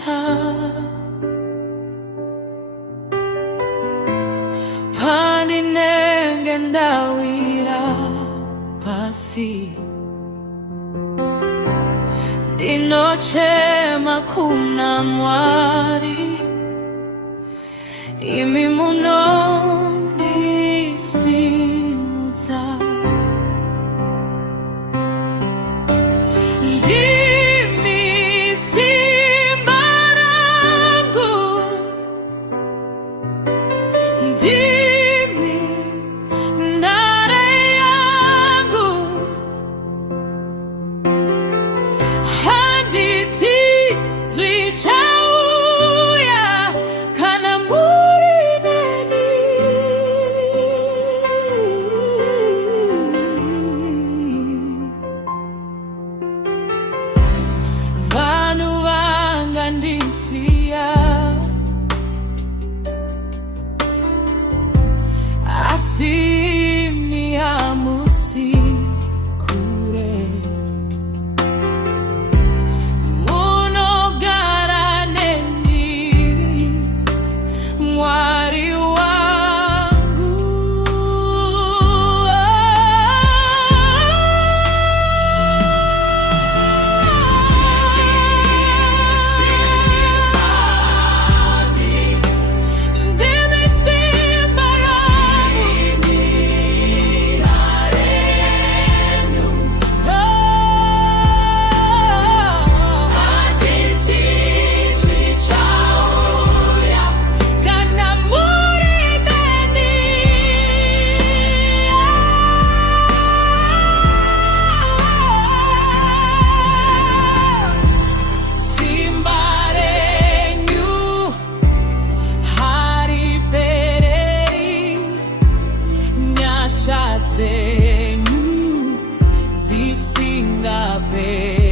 Simuta Paninenge ndawira pasi Ndinochema kuna mwari Imi muno ndisimuta Ndimi simba rangu Ndimi ndare yangu Handiti zwichauya kana murineni Vanhu vangandisiya asi miamusi kure munogara neni mwari wangu Ndimi simba rangu kana murineni simba renyu haripereri nyasha dzenyu dzisingaperi